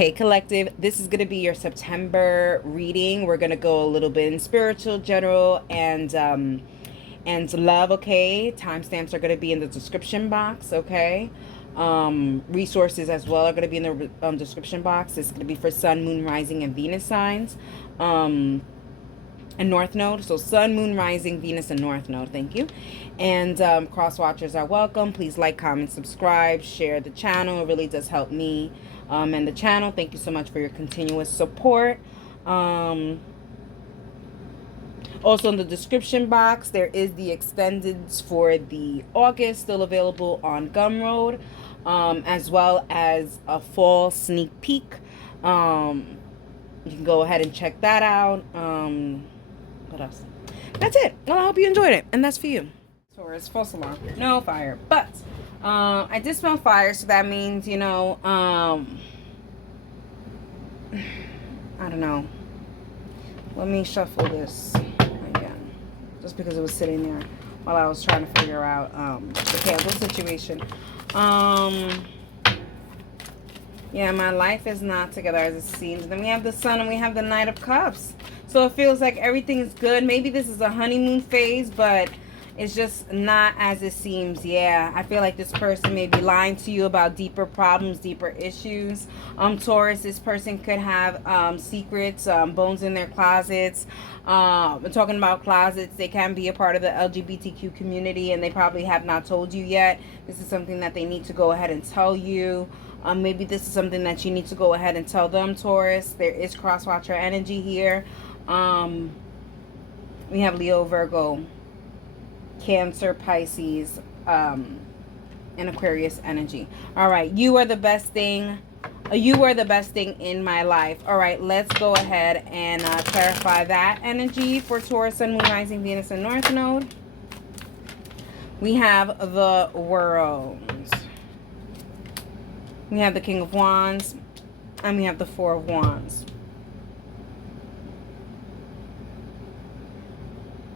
Hey collective, this is going to be your September reading. We're going to go a little bit in spiritual, general, and love, okay? Timestamps are going to be in the description box, okay? Resources as well are going to be in the description box. It's going to be for Sun, Moon, Rising, and Venus signs. And North Node. So Sun, Moon, Rising, Venus, and North Node. Thank you. And cross watchers are welcome. Please like, comment, subscribe, share the channel. It really does help me and the channel. Thank you so much for your continuous support. Also in the description box, there is the extendeds for the August still available on Gumroad, as well as a fall sneak peek. You can go ahead and check that out. What else? That's it. Well, I hope you enjoyed it, and that's for you. Taurus, false alarm, no fire, but I did smell fire, so that means, you know, I don't know. Let me shuffle this again, just because it was sitting there while I was trying to figure out the candle situation. Yeah, my life is not together as it seems. Then we have the Sun and we have the Knight of Cups. So it feels like everything is good. Maybe this is a honeymoon phase, but it's just not as it seems. Yeah, I feel like this person may be lying to you about deeper problems, deeper issues. Taurus, this person could have secrets, bones in their closets. I'm talking about closets. They can be a part of the LGBTQ community, and they probably have not told you yet. This is something that they need to go ahead and tell you. Maybe this is something that you need to go ahead and tell them, Taurus. There is cross-watcher energy here. We have Leo, Virgo, Cancer, Pisces, and Aquarius energy. All right, you are the best thing. You are the best thing in my life. All right, let's go ahead and clarify that energy for Taurus, Sun, Moon, Rising, Venus, and North Node. We have the World. We have the King of Wands, and we have the Four of Wands.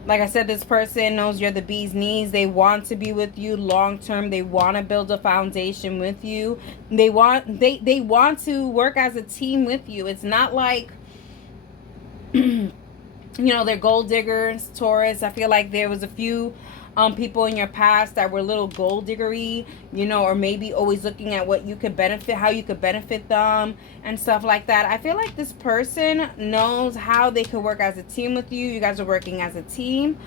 Like I said, this person knows you're the bee's knees. They want to be with you long term. They want to build a foundation with you. They want to work as a team with you. It's not like you know, they're gold diggers, Taurus. I feel like there was a few people in your past that were a little gold diggery, you know, or maybe always looking at what you could benefit, how you could benefit them and stuff like that. I feel like this person knows how they could work as a team with you. You guys are working as a team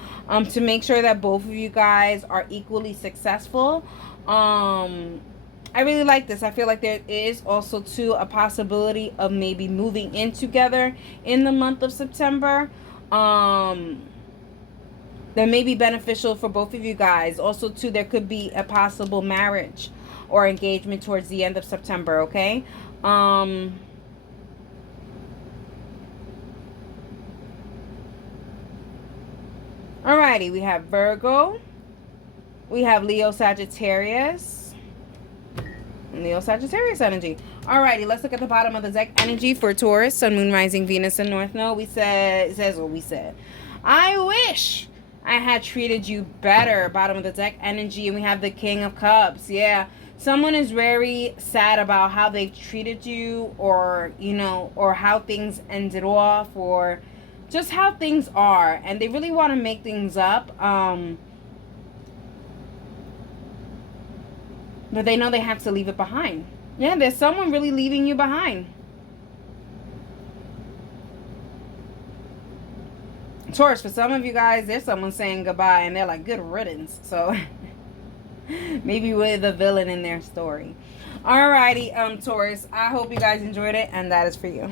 to make sure that both of you guys are equally successful. I really like this. I feel like there is also too a possibility of maybe moving in together in the month of September. That may be beneficial for both of you guys. Also too, there could be a possible marriage or engagement towards the end of September, okay? Alrighty, we have Virgo. We have Leo, Sagittarius. Leo, Sagittarius energy. Alrighty, let's look at the bottom of the deck energy for Taurus, Sun, Moon, Rising, Venus, and North Node. It says what we said. I wish I had treated you better. Bottom of the deck energy. And we have the King of Cups. Yeah. Someone is very sad about how they've treated you, or, you know, or how things ended off, or just how things are. And they really want to make things up. But they know they have to leave it behind. Yeah, there's someone really leaving you behind. Taurus, for some of you guys, there's someone saying goodbye and they're like, good riddance. So maybe we're the villain in their story. Alrighty, Taurus, I hope you guys enjoyed it, and that is for you.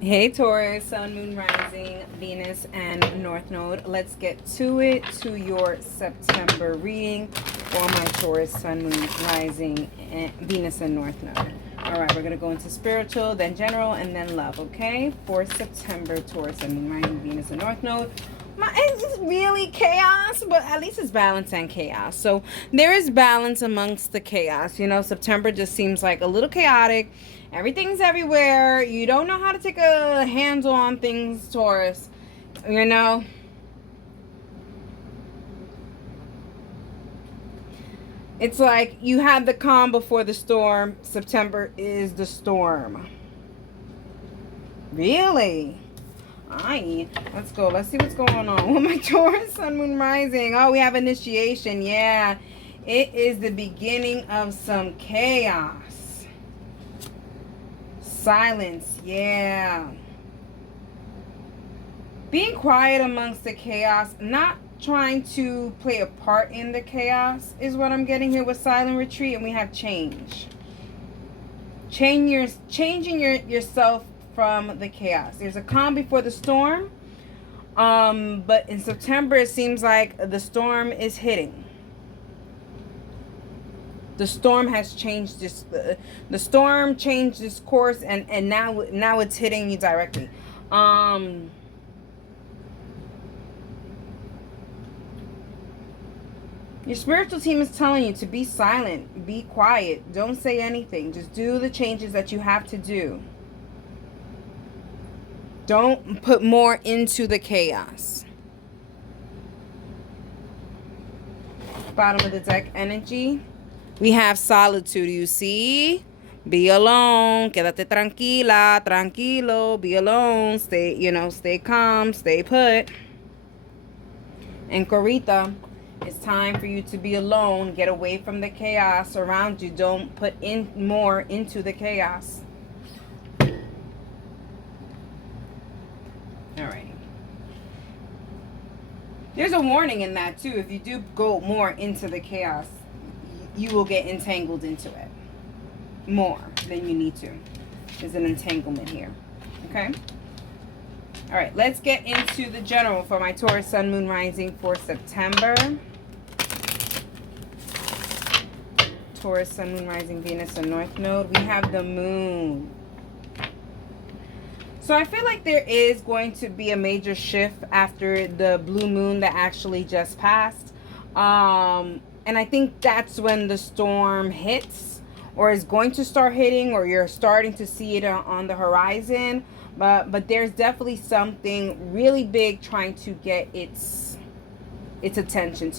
Hey Taurus, Sun, Moon, Rising, Venus, and North Node. Let's get to it, to your September reading for my Taurus, Sun, Moon, Rising, and Venus, and North Node. Alright, we're going to go into spiritual, then general, and then love, okay? For September, Taurus, Sun, Moon, Rising, Venus, and North Node. It's really chaos, but at least it's balance and chaos. So there is balance amongst the chaos. You know, September just seems like a little chaotic. Everything's everywhere. You don't know how to take a handle on things, Taurus. You know? It's like you had the calm before the storm. September is the storm. Really? Alright, let's go. Let's see what's going on with my Taurus, Sun, Moon, Rising. Oh, we have initiation. Yeah, it is the beginning of some chaos. Silence. Yeah. Being quiet amongst the chaos, not trying to play a part in the chaos is what I'm getting here with silent retreat. And we have change. Changing yourself from the chaos. There's a calm before the storm. But in September, it seems like the storm is hitting. The storm has changed this. The storm changed its course, and now it's hitting you directly. Your spiritual team is telling you to be silent, be quiet, don't say anything. Just do the changes that you have to do. Don't put more into the chaos. Bottom of the deck energy. We have solitude, you see? Be alone. Quédate tranquila, tranquilo. Be alone. Stay calm, stay put. And Corita, it's time for you to be alone. Get away from the chaos around you. Don't put in more into the chaos. Alrighty. There's a warning in that too. If you do go more into the chaos, you will get entangled into it more than you need to. There's an entanglement here. Okay? Alright, let's get into the general for my Taurus, Sun, Moon, Rising for September. Taurus, Sun, Moon, Rising, Venus, and North Node. We have the Moon. So I feel like there is going to be a major shift after the blue moon that actually just passed. And I think that's when the storm hits, or is going to start hitting, or you're starting to see it on the horizon. But there's definitely something really big trying to get its attention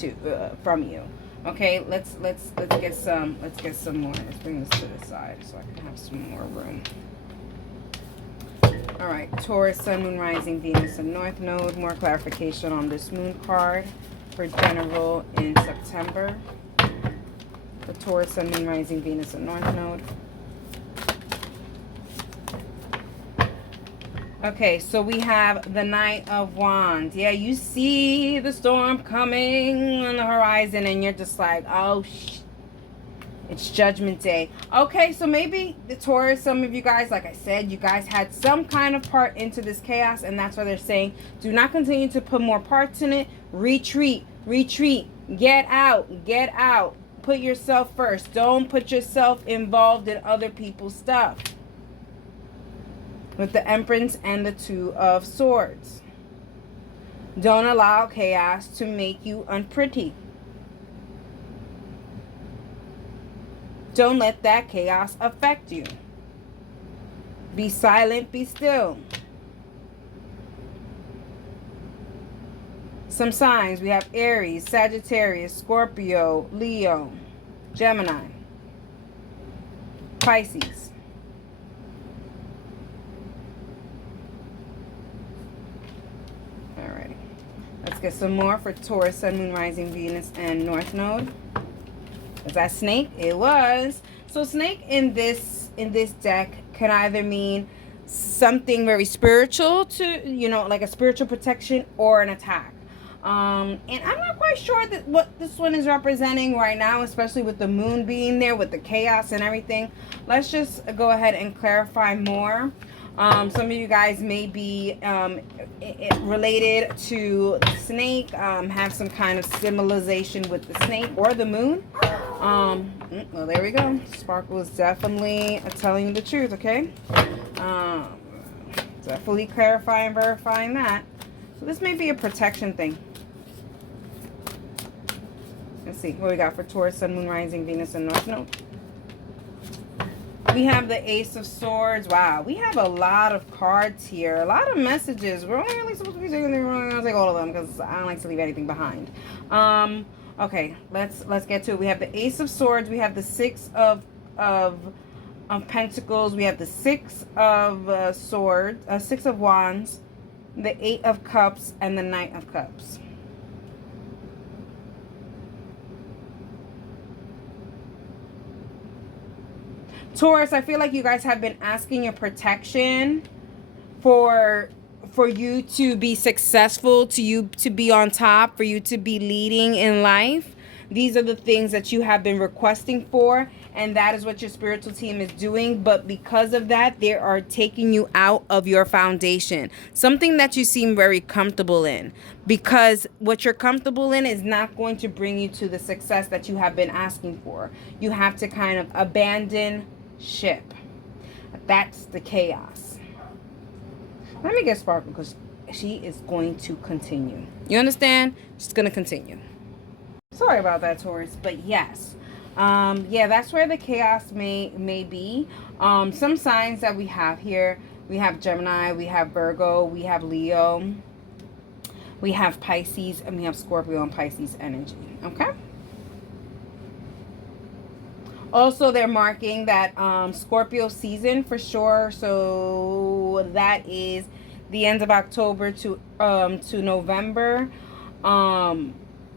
from you. Okay, let's get some more. Let's bring this to the side so I can have some more room. All right, Taurus, Sun, Moon, Rising, Venus, and North Node. More clarification on this moon card for general in September. For Taurus, Sun, Moon, Rising, Venus, and North Node. Okay, so we have the Knight of Wands. Yeah, you see the storm coming on the horizon, and you're just like, oh, it's Judgment Day. Okay, so maybe the Taurus, some of you guys, like I said, you guys had some kind of part into this chaos, and that's why they're saying, do not continue to put more parts in it. Retreat, retreat, get out, get out. Put yourself first. Don't put yourself involved in other people's stuff. With the Empress and the Two of Swords. Don't allow chaos to make you unpretty. Don't let that chaos affect you. Be silent, be still. Some signs. We have Aries, Sagittarius, Scorpio, Leo, Gemini, Pisces. Alrighty. Let's get some more for Taurus, Sun, Moon, Rising, Venus, and North Node. Was that snake? It was. So snake in this deck can either mean something very spiritual to, like a spiritual protection, or an attack. And I'm not quite sure that what this one is representing right now, especially with the moon being there, with the chaos and everything. Let's just go ahead and clarify more. Some of you guys may be related to the snake, have some kind of symbolization with the snake or the moon. Well, there we go. Sparkle is definitely telling you the truth, okay? Definitely clarifying, verifying that. So this may be a protection thing. Let's see what we got for Taurus, Sun, Moon, Rising, Venus, and North Node. We have the Ace of Swords. Wow, we have a lot of cards here. A lot of messages. We're only really supposed to be taking them. I'm going to take all of them because I don't like to leave anything behind. Okay, let's get to it. We have the Ace of Swords, we have the Six of Pentacles, we have the Six of Swords, Six of Wands, the Eight of Cups, and the Knight of Cups. Taurus, I feel like you guys have been asking your protection for you to be successful, to you to be on top, for you to be leading in life. These are the things that you have been requesting for, and that is what your spiritual team is doing. But because of that, they are taking you out of your foundation, something that you seem very comfortable in, because what you're comfortable in is not going to bring you to the success that you have been asking for. You have to kind of abandon ship. That's the chaos. Let me get Sparkle, because she is going to continue. You understand? She's going to continue. Sorry about that, Taurus, but yes. Yeah, that's where the chaos may be. Some signs that we have here. We have Gemini, we have Virgo, we have Leo, we have Pisces, and we have Scorpio and Pisces energy. Okay? Also, they're marking that Scorpio season for sure. So that is the end of October to November.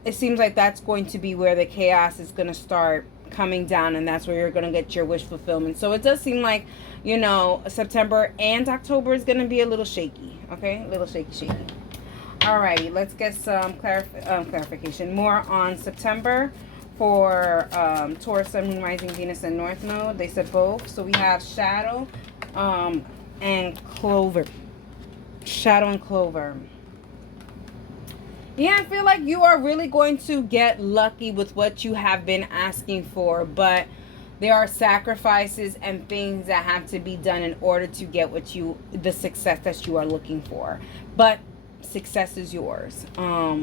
It seems like that's going to be where the chaos is going to start coming down, and that's where you're going to get your wish fulfillment. So it does seem like, you know, September and October is going to be a little shaky. Okay, a little shaky. Alrighty, let's get some clarification more on September. For Taurus, Sun, Moon, Rising, Venus, and North Node. They said both. So we have Shadow and Clover. Shadow and Clover. Yeah, I feel like you are really going to get lucky with what you have been asking for. But there are sacrifices and things that have to be done in order to get the success that you are looking for. But success is yours,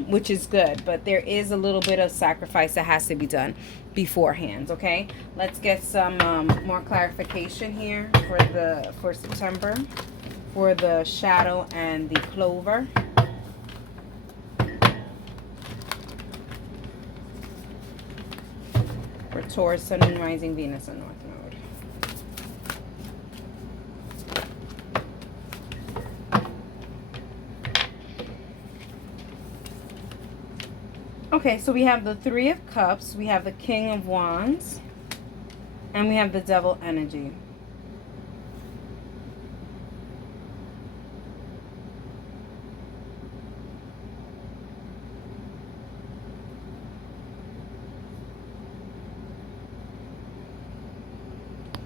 which is good, but there is a little bit of sacrifice that has to be done beforehand. Okay, let's get some more clarification here for September for the Shadow and the Clover. For Taurus, Sun, Moon, Rising, Venus, and North Node. Okay, so we have the Three of Cups, we have the King of Wands, and we have the Devil energy.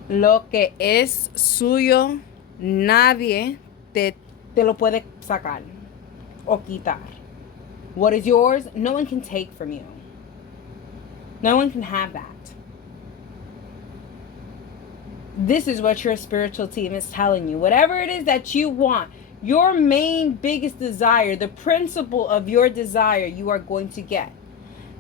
Lo que es suyo, nadie te lo puede sacar o quitar. What is yours, no one can take from you. No one can have that. This is what your spiritual team is telling you. Whatever it is that you want, your main biggest desire, the principle of your desire, you are going to get.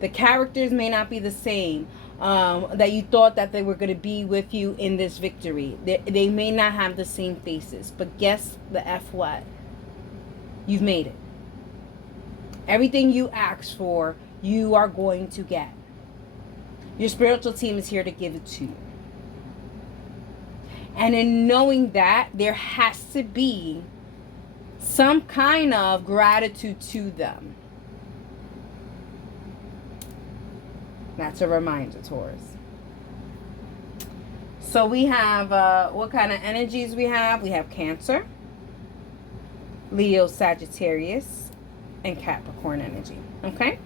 The characters may not be the same that you thought that they were going to be with you in this victory. They may not have the same faces. But guess the F what? You've made it. Everything you asked for, you are going to get. Your spiritual team is here to give it to you. And in knowing that, there has to be some kind of gratitude to them. That's a reminder, Taurus. So we have, what kind of energies we have? We have Cancer, Leo, Sagittarius, and Capricorn energy. Okay?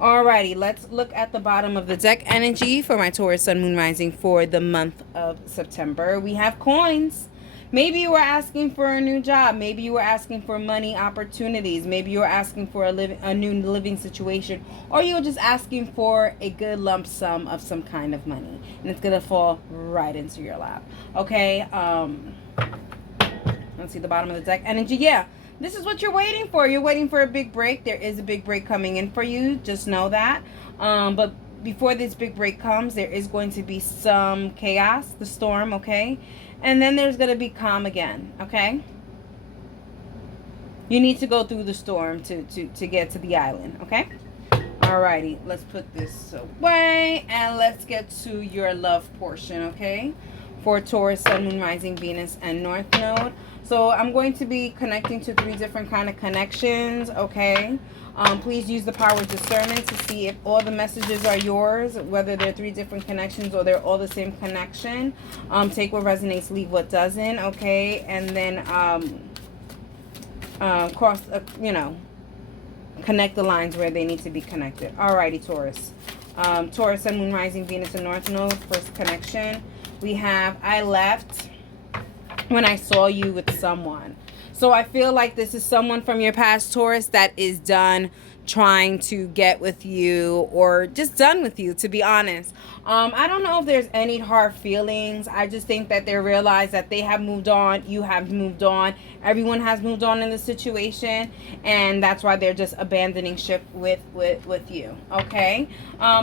Alrighty, let's look at the bottom of the deck energy for my Taurus, Sun, Moon, Rising for the month of September. We have coins. Maybe you were asking for a new job. Maybe you were asking for money opportunities. Maybe you were asking for a new living situation. Or you were just asking for a good lump sum of some kind of money. And it's going to fall right into your lap. Okay? Let's see the bottom of the deck energy. Yeah. This is what you're waiting for. You're waiting for a big break. There is a big break coming in for you. Just know that. But before this big break comes, there is going to be some chaos, the storm, okay? And then there's going to be calm again, okay? You need to go through the storm to get to the island, okay? Alrighty, let's put this away and let's get to your love portion, okay? For Taurus, Sun, Moon, Rising, Venus, and North Node. So I'm going to be connecting to 3 different kind of connections, okay? Please use the power of discernment to see if all the messages are yours, whether they're 3 different connections or they're all the same connection. Take what resonates, leave what doesn't, okay? And then cross, connect the lines where they need to be connected. Alrighty, Taurus. Taurus, Sun, Moon, Rising, Venus, and North Node. First connection. We have, I left when I saw you with someone. So I feel like this is someone from your past, Taurus, that is done trying to get with you or just done with you, to be honest. I don't know if there's any hard feelings. I just think that they realize that they have moved on, you have moved on, everyone has moved on in the situation, and that's why they're just abandoning ship with you, okay?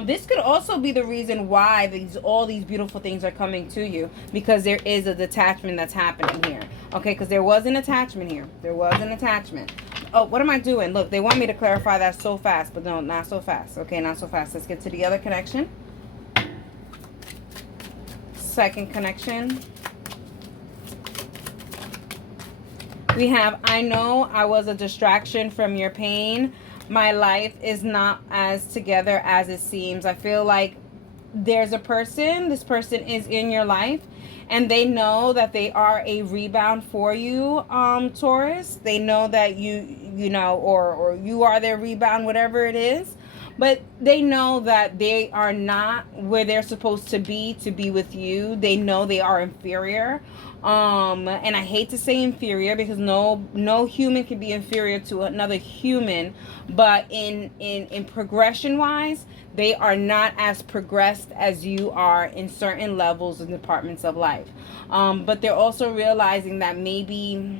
This could also be the reason why all these beautiful things are coming to you, because there is a detachment that's happening here, okay? Because there was an attachment here. There was an attachment. Oh, what am I doing? Look, they want me to clarify that so fast, but no, not so fast. Okay, not so fast. Let's get to the other connection. Second connection. We have, I know I was a distraction from your pain. My life is not as together as it seems. I feel like there's a person, this person is in your life, and they know that they are a rebound for you, Taurus. They know that you know, or you are their rebound, whatever it is. But they know that they are not where they're supposed to be with you. They know they are inferior. And I hate to say inferior because no human can be inferior to another human. But in progression wise, they are not as progressed as you are in certain levels and departments of life. But they're also realizing that maybe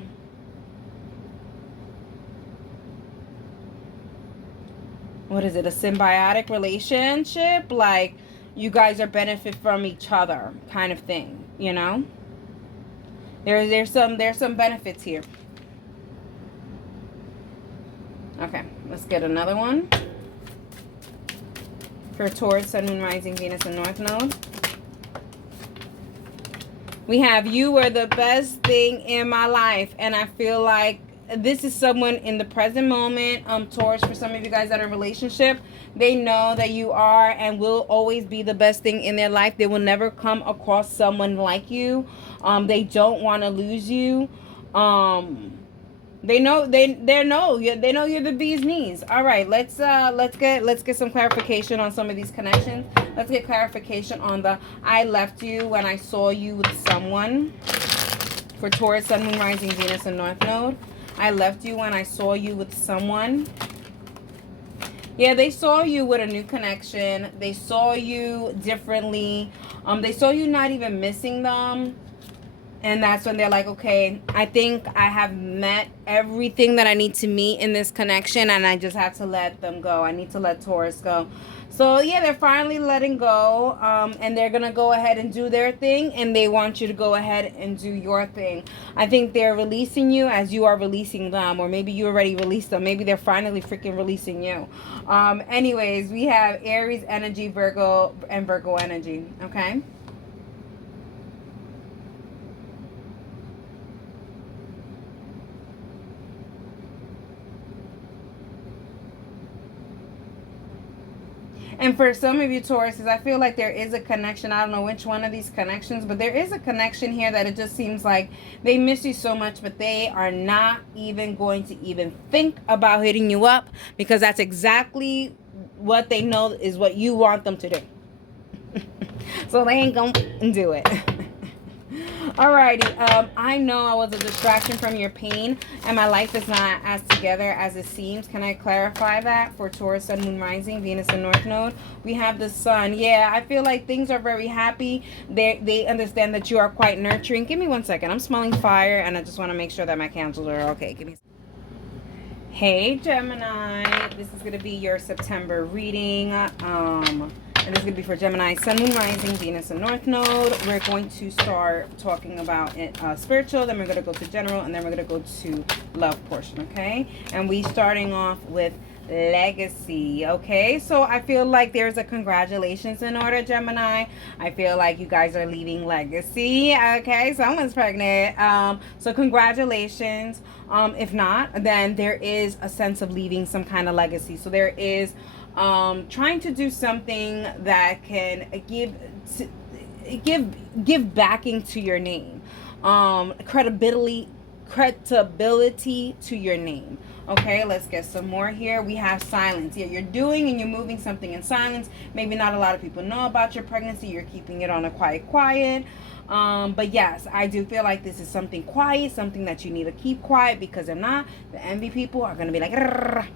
what is it, a symbiotic relationship? Like you guys are benefit from each other kind of thing, you know? There's some benefits here. Okay, let's get another one. For Taurus, Sun, Moon, Rising, Venus, and North Node. We have, you were the best thing in my life. And I feel like this is someone in the present moment, Taurus, for some of you guys that are in a relationship, they know that you are and will always be the best thing in their life. They will never come across someone like you. They don't want to lose you. They know you're the bee's knees. All right, let's get some clarification on some of these connections. Let's get clarification on the I left you when I saw you with someone. For Taurus, Sun, Moon, Rising, Venus, and North Node. I left you when I saw you with someone. Yeah, they saw you with a new connection. They saw you differently. They saw you not even missing them. And that's when they're like, okay, I think I have met everything that I need to meet in this connection, and I just have to let them go. I need to let Taurus go. So, yeah, they're finally letting go, and they're going to go ahead and do their thing, and they want you to go ahead and do your thing. I think they're releasing you as you are releasing them, or maybe you already released them. Maybe they're finally freaking releasing you. Anyways, we have Aries energy, Virgo, and Virgo energy, okay? And for some of you Tauruses, I feel like there is a connection. I don't know which one of these connections, but there is a connection here that it just seems like they miss you so much, but they are not even going to even think about hitting you up because that's exactly what they know is what you want them to do. So they ain't gonna do it. Alrighty, I know I was a distraction from your pain and my life is not as together as it seems. Can I clarify that for Taurus, Sun, Moon, Rising, Venus, and North Node? We have the Sun. Yeah, I feel like things are very happy. They understand that you are quite nurturing. Give me 1 second. I'm smelling fire and I just want to make sure that my candles are okay. Give me. Hey Gemini, this is going to be your September reading. And this is going to be for Gemini, Sun, Moon, Rising, Venus, and North Node. We're going to start talking about it, spiritual, then we're going to go to general, and then we're going to go to love portion, okay? And we starting off with legacy. Okay, so I feel like there's a congratulations in order, Gemini. I feel like you guys are leaving legacy. Okay, someone's pregnant. So congratulations. If not, then there is a sense of leaving some kind of legacy. So there is trying to do something that can give backing to your name, credibility to your name. Okay, let's get some more here. We have silence. Yeah, you're doing and you're moving something in silence. Maybe not a lot of people know about your pregnancy. You're keeping it on a quiet. But yes, I do feel like this is something quiet, something that you need to keep quiet, because if not, the envy people are going to be like, rrr.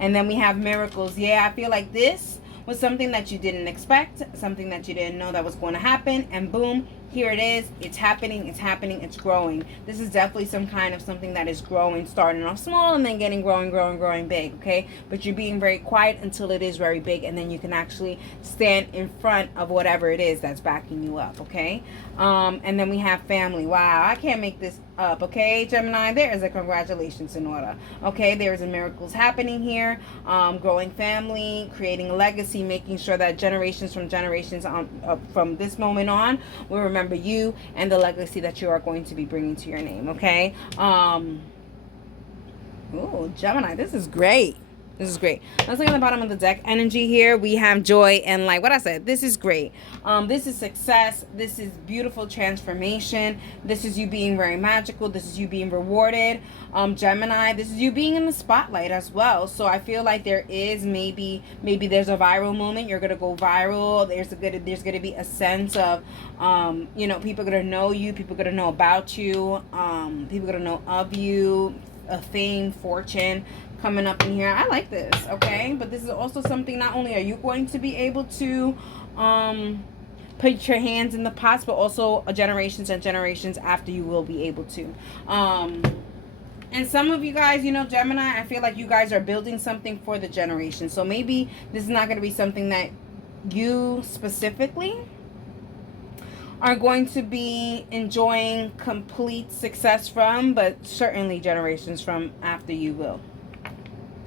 And then we have miracles. Yeah, I feel like this was something that you didn't expect, something that you didn't know that was going to happen, and boom, here it is. It's happening, it's growing. This is definitely some kind of something that is growing, starting off small and then getting growing big, okay? But you're being very quiet until it is very big, and then you can actually stand in front of whatever it is that's backing you up, okay? And then we have family. Wow, I can't make this up, okay, Gemini? There is a congratulations in order, okay? There is a miracles happening here. Growing family, creating a legacy, making sure that generations from this moment on will remember you and the legacy that you are going to be bringing to your name, okay? Ooh, Gemini, this is great. This is great. Let's look at the bottom of the deck energy here. We have joy and light. What I said, this is great. This is success. This is beautiful transformation. This is you being very magical. This is you being rewarded. Gemini, this is you being in the spotlight as well. So I feel like there is maybe there's a viral moment. You're gonna go viral. There's gonna be a sense of people are gonna know you. People are gonna know about you. People are gonna know of you. A fame, fortune coming up in here. I like this, okay? But this is also something, not only are you going to be able to put your hands in the pots, but also generations and generations after you will be able to. And some of you guys, Gemini, I feel like you guys are building something for the generation. So maybe this is not going to be something that you specifically are going to be enjoying complete success from, but certainly generations from after you will.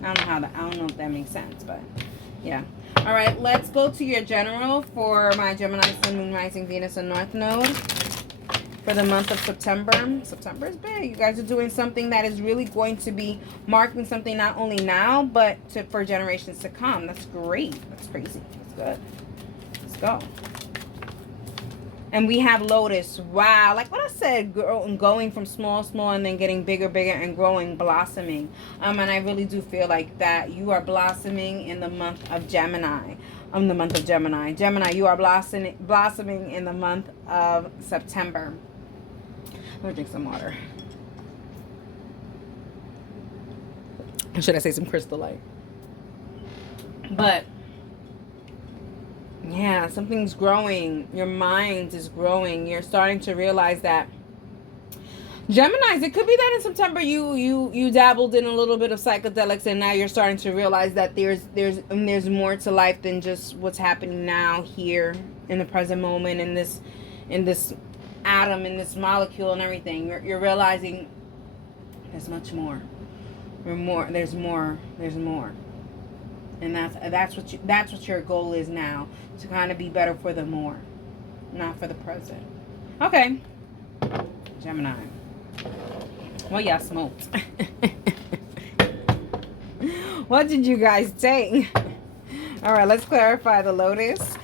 I don't know if that makes sense, but yeah. All right, let's go to your general for my Gemini, Sun, Moon, Rising, Venus, and North Node for the month of September. September is big. You guys are doing something that is really going to be marking something not only now, but for generations to come. That's great. That's crazy. That's good. Let's go. And we have Lotus. Wow. Like what I said, going from small, and then getting bigger, and growing, blossoming. And I really do feel like that you are blossoming in the month of Gemini. Gemini, you are blossoming in the month of September. Let me drink some water. Or should I say some Crystal Light? But yeah, something's growing. Your mind is growing. You're starting to realize that Geminis, it could be that in September you dabbled in a little bit of psychedelics, and now you're starting to realize that there's more to life than just what's happening now here in the present moment, in this atom, in this molecule and everything. You're realizing there's much more. There's more. And that's what your goal is now, to kind of be better for the more, not for the present. Okay, Gemini. Well, y'all smoked. What did you guys take? All right, let's clarify the Lotus.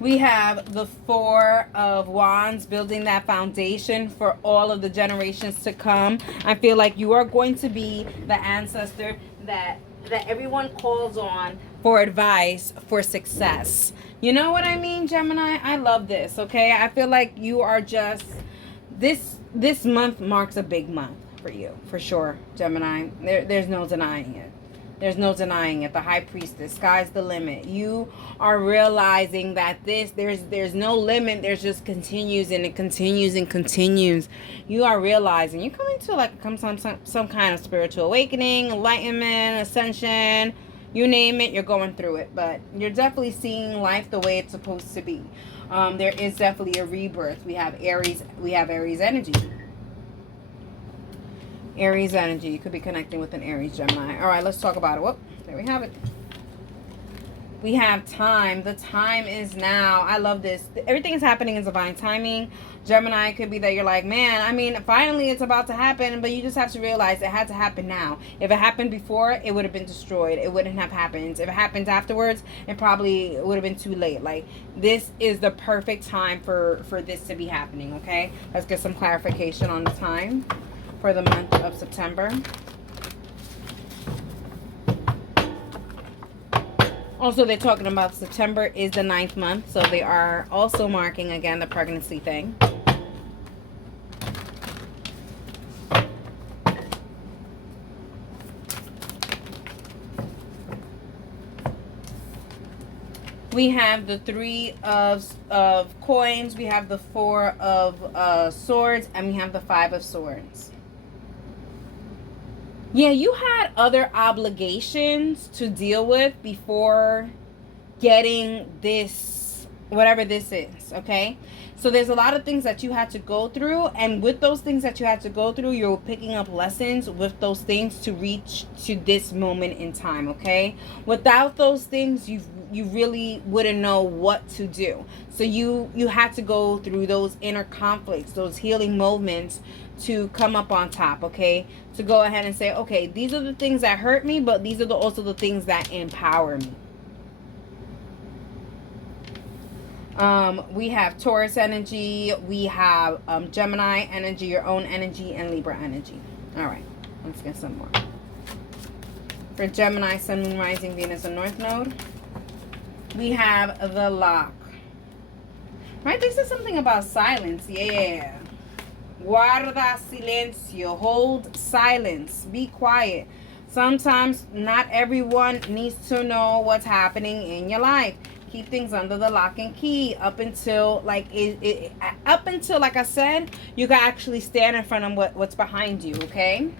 We have the Four of Wands, building that foundation for all of the generations to come. I feel like you are going to be the ancestor that everyone calls on for advice, for success. You know what I mean, Gemini? I love this, okay? I feel like you are just... This month marks a big month for you, for sure, Gemini. There's no denying it. There's no denying it. The High Priestess, sky's the limit. You are realizing that there's no limit. There's just continues and it continues and continues. You are realizing you're coming to like some kind of spiritual awakening, enlightenment, ascension, you name it, you're going through it. But you're definitely seeing life the way it's supposed to be. There is definitely a rebirth. We have Aries energy. Aries energy. You could be connecting with an Aries Gemini. All right, let's talk about it. Whoop, there we have it. We have time. The time is now. I love this. Everything is happening in divine timing. Gemini, could be that you're like, man, I mean, finally it's about to happen, but you just have to realize it had to happen now. If it happened before, it would have been destroyed. It wouldn't have happened. If it happened afterwards, it probably would have been too late. Like, this is the perfect time for this to be happening, okay? Let's get some clarification on the time for the month of September. Also, they're talking about September is the 9th month, so they are also marking again the pregnancy thing. We have the 3 of coins, we have the 4 of swords, and we have the 5 of swords. Yeah, you had other obligations to deal with before getting this, whatever this is, okay? So there's a lot of things that you had to go through, and with those things that you had to go through, you're picking up lessons with those things to reach to this moment in time, okay? Without those things, you really wouldn't know what to do. So you had to go through those inner conflicts, those healing moments to come up on top, okay? To go ahead and say, okay, these are the things that hurt me, but these are also the things that empower me. We have Taurus energy, we have Gemini energy, your own energy, and Libra energy. All right, let's get some more. For Gemini, Sun, Moon, Rising, Venus, and North Node, we have the Lock. Right, this is something about silence, yeah. Guarda silencio, hold silence, be quiet. Sometimes not everyone needs to know what's happening in your life. Keep things under the lock and key up until like like I said, you can actually stand in front of what's behind you, okay?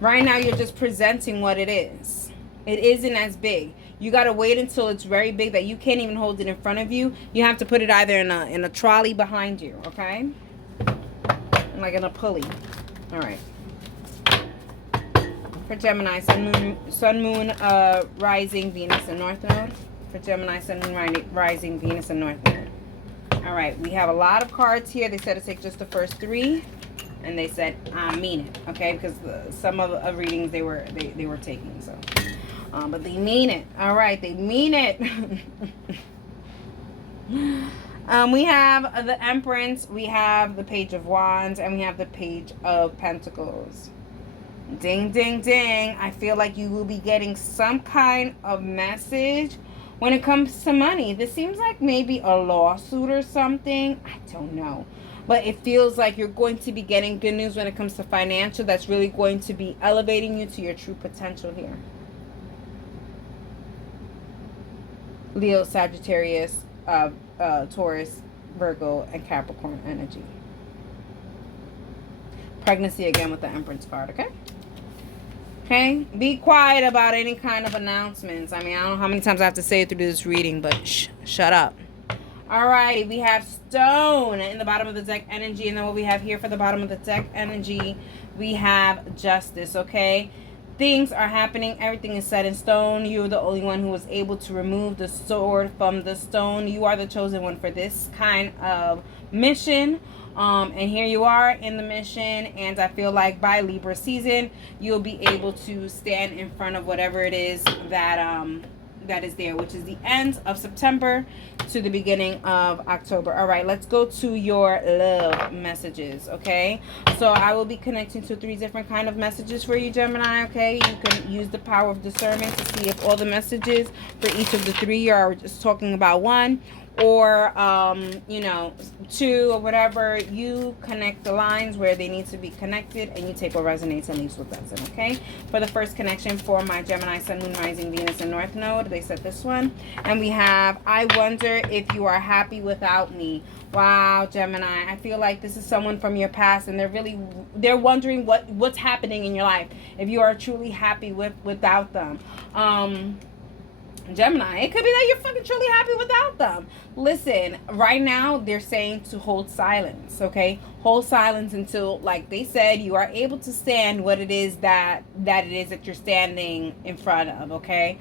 Right now you're just presenting what it is. It isn't as big. You got to wait until it's very big that you can't even hold it in front of you. You have to put it either in a trolley behind you, okay? Like in a pulley. All right. For Gemini, Sun, Moon, Rising, Venus, and North Node. For Gemini, Sun, Moon, Rising, Venus, and North Node. All right. We have a lot of cards here. They said to take just the first 3. And they said, I mean it, okay? Because some of the readings they were taking, so... but they mean it. All right, they mean it. We have the Empress, we have the Page of Wands, and we have the Page of Pentacles. Ding, ding, ding. I feel like you will be getting some kind of message when it comes to money. This seems like maybe a lawsuit or something. I don't know. But it feels like you're going to be getting good news when it comes to financial. That's really going to be elevating you to your true potential here. Leo, Sagittarius, Taurus, Virgo, and Capricorn energy. Pregnancy again with the Empress card, okay? Okay? Be quiet about any kind of announcements. I mean, I don't know how many times I have to say it through this reading, but shut up. Alrighty, we have Stone in the bottom of the deck energy, and then what we have here for the bottom of the deck energy, we have Justice, okay? Things are happening. Everything is set in stone. You're the only one who was able to remove the sword from the stone. You are the chosen one for this kind of mission. And here you are in the mission. And I feel like by Libra season, you'll be able to stand in front of whatever it is that is there, which is the end of September to the beginning of October. All right, let's go to your love messages, okay? So I will be connecting to 3 different kind of messages for you, Gemini, okay? You can use the power of discernment to see if all the messages for each of the 3 are just talking about one, or you know, 2 or whatever, you connect the lines where they need to be connected, and you take what resonates and leaves what doesn't. Okay, for the first connection for my Gemini Sun, Moon, Rising, Venus, and North Node, they said this one, and we have, I wonder if you are happy without me. Wow, Gemini, I feel like this is someone from your past, and they're wondering what's happening in your life, if you are truly happy without them. Gemini, it could be that you're fucking truly happy without them. Listen, right now they're saying to hold silence, okay? Hold silence until, like they said, you are able to stand what it is that you're standing in front of, okay?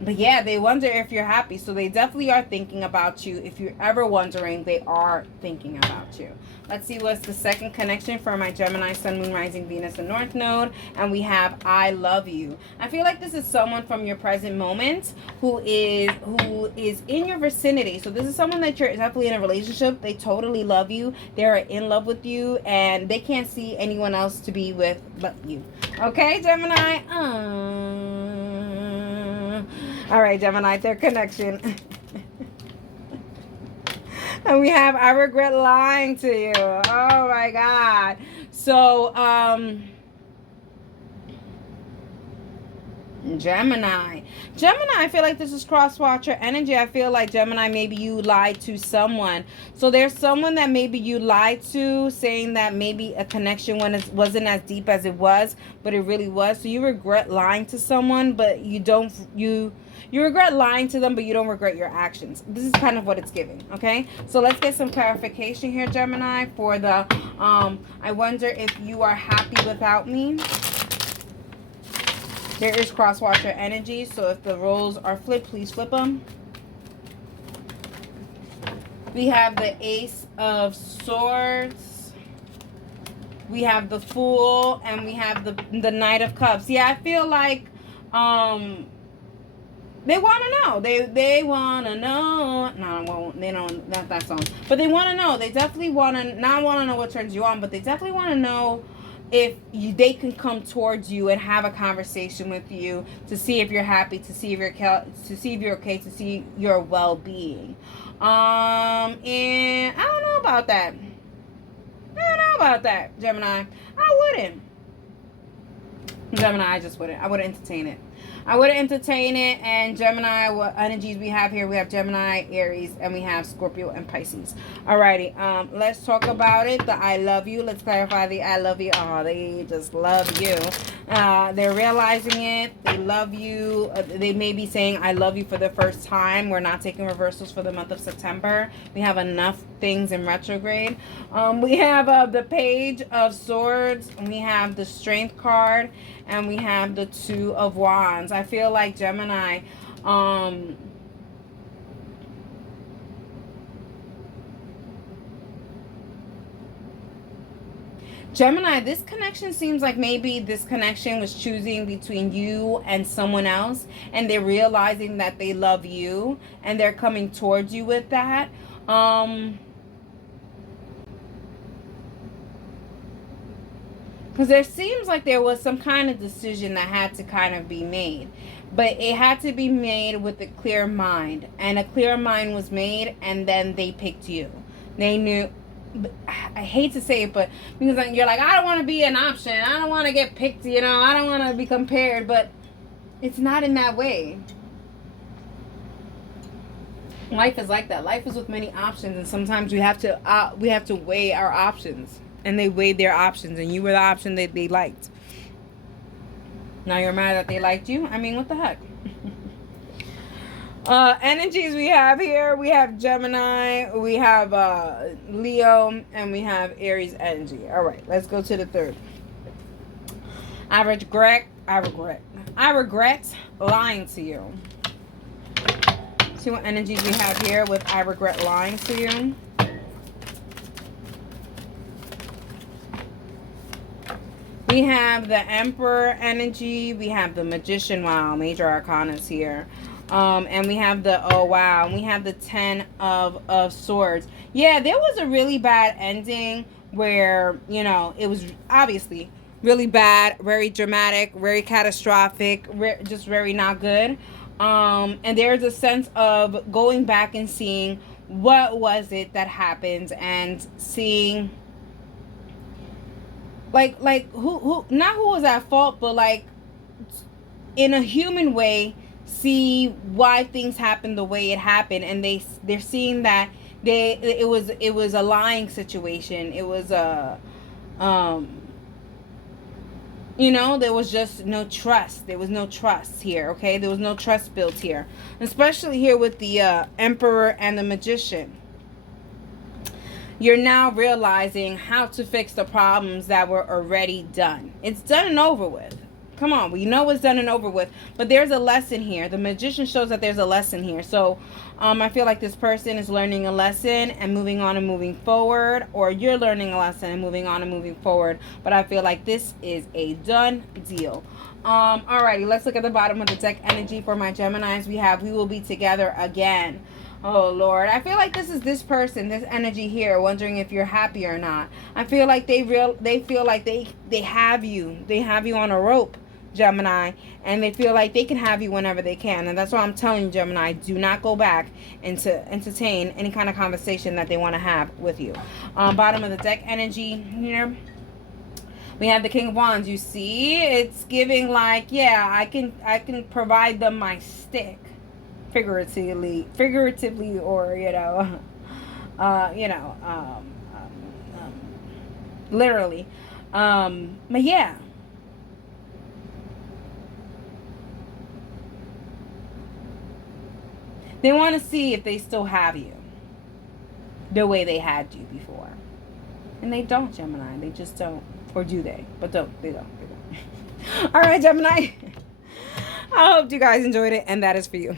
But yeah, they wonder if you're happy. So they definitely are thinking about you. If you're ever wondering, they are thinking about you. Let's see what's the second connection for my Gemini Sun, Moon, Rising, Venus, and North Node. And we have I love you. I feel like this is someone from your present moment who is in your vicinity. So this is someone that you're definitely in a relationship. They totally love you. They're in love with you. And they can't see anyone else to be with but you. Okay, Gemini? All right, Gemini, their connection. And we have, I regret lying to you. Oh my God. So, Gemini, I feel like this is cross-watcher energy. I feel like, Gemini, maybe you lied to someone. So there's someone that maybe you lied to, saying that maybe a connection wasn't as deep as it was, but it really was. So you regret lying to someone, but you regret lying to them, but you don't regret your actions. This is kind of what it's giving, okay? So let's get some clarification here, Gemini, for the, I wonder if you are happy without me. There is cross-watcher energy, so if the roles are flipped, please flip them. We have the Ace of Swords. We have the Fool, and we have the Knight of Cups. Yeah, I feel like, they want to know. They want to know. No, they don't. Not that song. But they want to know. They definitely want to not want to know what turns you on, but they definitely want to know if they can come towards you and have a conversation with you to see if you're happy, to see if you're okay, to see your well-being. And I don't know about that. Gemini. I wouldn't. Gemini, I just wouldn't. I wouldn't entertain it. And Gemini, what energies we have here? We have Gemini, Aries, and we have Scorpio and Pisces. Alrighty, let's talk about it. The I love you. Let's clarify the I love you. Oh, they just love you. They're realizing it. They love you. They may be saying I love you for the first time. We're not taking reversals for the month of September. We have enough things in retrograde. We have the Page of Swords. And we have the Strength card. And we have the Two of Wands. I feel like, Gemini, Gemini, this connection seems like maybe this connection was choosing between you and someone else, and they're realizing that they love you, and they're coming towards you with that. Because there seems like there was some kind of decision that had to kind of be made. But it had to be made with a clear mind. And a clear mind was made, and then they picked you. They knew. I hate to say it, but because you're like, I don't want to be an option. I don't want to get picked, I don't want to be compared. But it's not in that way. Life is like that. Life is with many options. And sometimes we have to weigh our options. And they weighed their options, and you were the option that they liked. Now you're mad that they liked you? I mean, what the heck? Energies we have here. We have Gemini, we have Leo, and we have Aries energy. All right, let's go to the third. I regret lying to you. See what energies we have here with I regret lying to you. We have the Emperor energy. We have the Magician. Wow, major arcanas here. And we have the, oh wow, and we have the 10 of Swords. Yeah, there was a really bad ending where, it was obviously really bad, very dramatic, very catastrophic, just very not good. And there's a sense of going back and seeing what was it that happened, and seeing like who not who was at fault, but like in a human way, see why things happened the way it happened. And they're seeing that it was a lying situation. It was a you know, there was just no trust. There was no trust here, okay? There was no trust built here. Especially here with the Emperor and the Magician. You're now realizing how to fix the problems that were already done. It's done and over with. Come on, we know it's done and over with. But there's a lesson here. The Magician shows that there's a lesson here. So I feel like this person is learning a lesson and moving on and moving forward. Or you're learning a lesson and moving on and moving forward. But I feel like this is a done deal. Alrighty, let's look at the bottom of the deck energy for my Geminis. We have, we will be together again. Oh Lord, I feel like this is this person, this energy here, wondering if you're happy or not. I feel like they feel like they have you. They have you on a rope, Gemini, and they feel like they can have you whenever they can. And that's why I'm telling you, Gemini, do not go back and to entertain any kind of conversation that they want to have with you. Bottom of the deck energy here, we have the King of Wands. You see, it's giving like, yeah, I can provide them my stick, figuratively, or literally. But yeah, they want to see if they still have you the way they had you before. And they don't, Gemini. They just don't. Or do they? But they don't. All right, Gemini. I hope you guys enjoyed it, and that is for you.